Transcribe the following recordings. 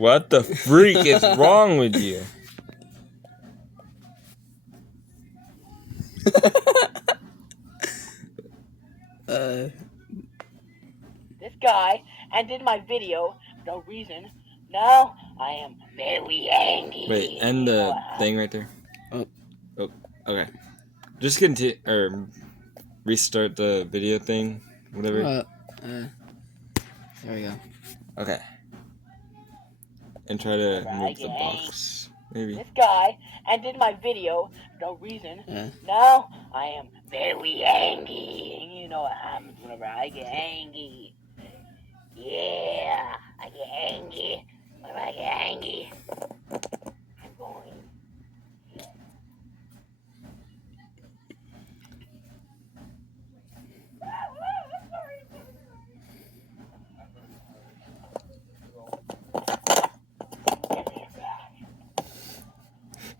What the freak is wrong with you? This guy ended my video for no reason. Now I am very angry. Wait, end the thing right there. Oh, okay. Just continue or restart the video thing, whatever. there we go. Okay. And try to move the box, maybe. This guy ended my video for no reason. Yeah. Now I am very angry. And you know what happens whenever I get angry. Yeah, I get angry. Whenever I get angry, I'm going.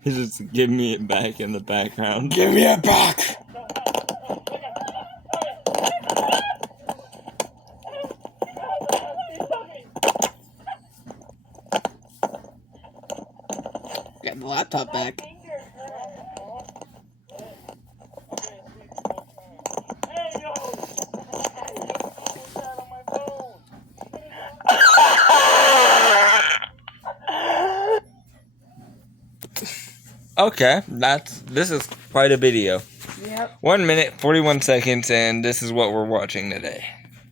He's just giving me it back in the background. Give me it back! Get the laptop back. Okay, this is quite a video. Yep. 1 minute, 41 seconds, and this is what we're watching today.